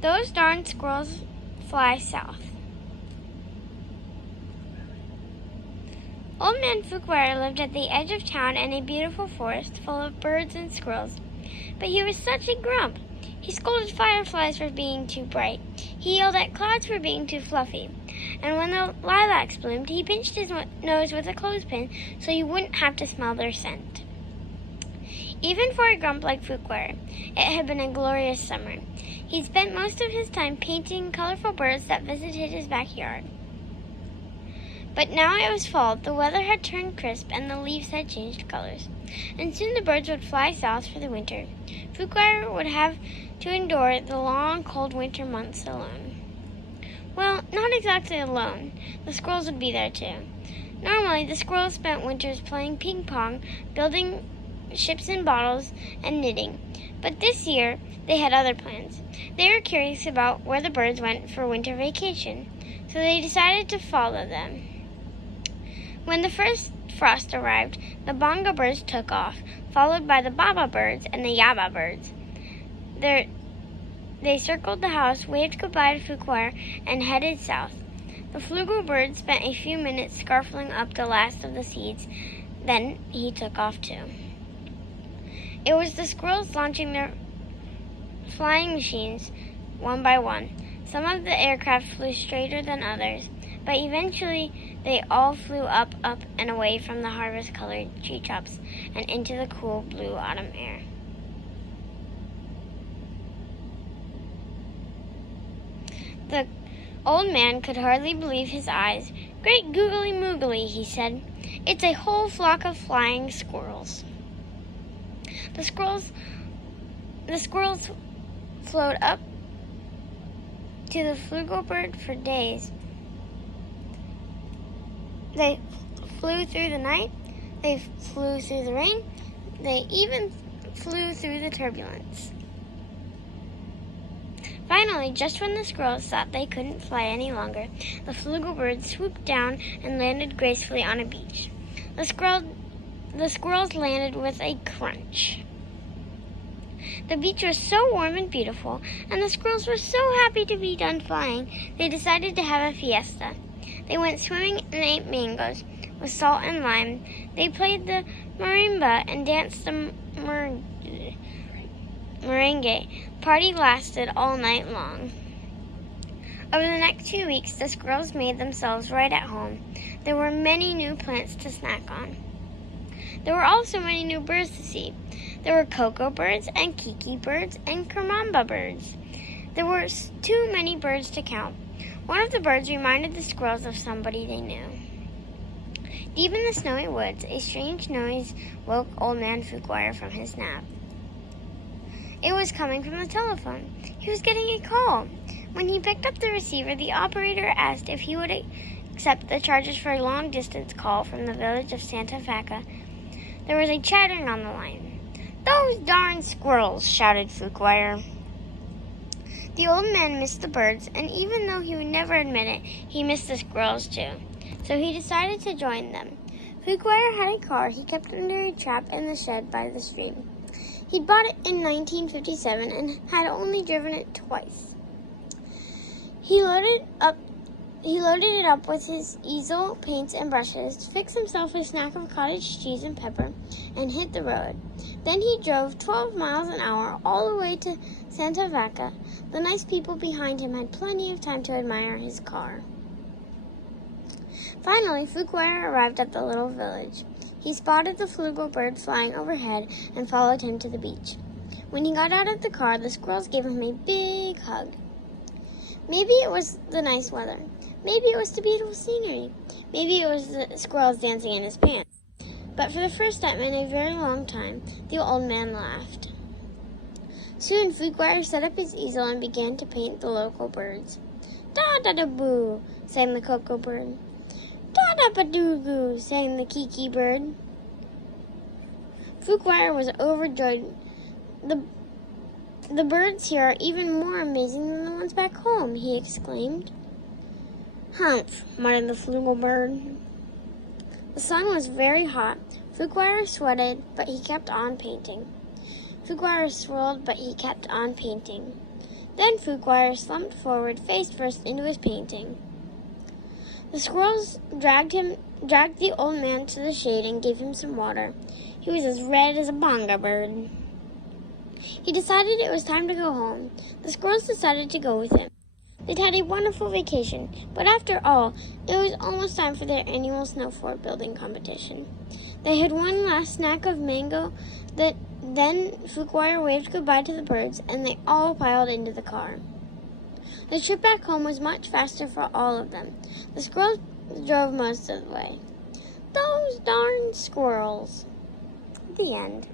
Those darn squirrels fly south. Old Man Fuquare lived at the edge of town in a beautiful forest full of birds and squirrels. But he was such a grump. He scolded fireflies for being too bright. He yelled at clouds for being too fluffy. And when the lilacs bloomed, he pinched his nose with a clothespin so you wouldn't have to smell their scent. Even for a grump like Fuquare, it had been a glorious summer. He spent most of his time painting colorful birds that visited his backyard. But now it was fall, the weather had turned crisp, and the leaves had changed colors. And soon the birds would fly south for the winter. Fuquare would have to endure the long, cold winter months alone. Well, not exactly alone. The squirrels would be there too. Normally, the squirrels spent winters playing ping pong, building ships in bottles, and knitting. But this year, they had other plans. They were curious about where the birds went for winter vacation, so they decided to follow them. When the first frost arrived, the bongo birds took off, followed by the baba birds and the yaba birds. They circled the house, waved goodbye to Fuquare, and headed south. The flugel bird spent a few minutes scarfling up the last of the seeds. Then he took off too. It was the squirrels launching their flying machines one by one. Some of the aircraft flew straighter than others, but eventually they all flew up, and away from the harvest-colored treetops and into the cool blue autumn air. The old man could hardly believe his eyes. "Great googly moogly," he said. "It's a whole flock of flying squirrels." The squirrels flowed up to the flugel bird for days. They flew through the night, they flew through the rain, they even flew through the turbulence. Finally, just when the squirrels thought they couldn't fly any longer, the flugel bird swooped down and landed gracefully on a beach. The squirrels landed with a crunch. The beach was so warm and beautiful, and the squirrels were so happy to be done flying, they decided to have a fiesta. They went swimming and ate mangoes with salt and lime. They played the marimba and danced the merengue. Party lasted all night long. Over the next 2 weeks, the squirrels made themselves right at home. There were many new plants to snack on. There were also many new birds to see. There were cocoa birds and kiki birds and kermamba birds. There were too many birds to count. One of the birds reminded the squirrels of somebody they knew. Deep in the snowy woods, a strange noise woke Old Man Fuquare from his nap. It was coming from the telephone. He was getting a call. When he picked up the receiver, the operator asked if he would accept the charges for a long-distance call from the village of Santa Vaca. There was a chattering on the line. "Those darn squirrels!" shouted Fuquare. The old man missed the birds, and even though he would never admit it, he missed the squirrels too. So he decided to join them. Fuquare had a car he kept under a trap in the shed by the stream. He'd bought it in 1957 and had only driven it twice. He loaded it up with his easel, paints, and brushes, fixed himself a snack of cottage cheese and pepper, and hit the road. Then he drove 12 miles an hour all the way to Santa Vaca. The nice people behind him had plenty of time to admire his car. Finally, Fuquare arrived at the little village. He spotted the flugel bird flying overhead and followed him to the beach. When he got out of the car, the squirrels gave him a big hug. Maybe it was the nice weather. Maybe it was the beautiful scenery. Maybe it was the squirrels dancing in his pants. But for the first time in a very long time, the old man laughed. Soon Fuquare set up his easel and began to paint the local birds. "Da-da-da-boo," sang the cocoa bird. "Da-da-ba-doo-goo," sang the kiki bird. Fuquare was overjoyed. The birds here are even more amazing than the ones back home," he exclaimed. "Humph," muttered the flugel bird. The sun was very hot. Fuquare sweated, but he kept on painting. Fuquare swirled, but he kept on painting. Then Fouquire slumped forward face first into his painting. The squirrels dragged the old man to the shade and gave him some water. He was as red as a bonga bird. He decided it was time to go home. The squirrels decided to go with him. They'd had a wonderful vacation, but after all, it was almost time for their annual snow fort building competition. They had one last snack of mango, then Fouquire waved goodbye to the birds, and they all piled into the car. The trip back home was much faster for all of them. The squirrels drove most of the way. Those darn squirrels. The end.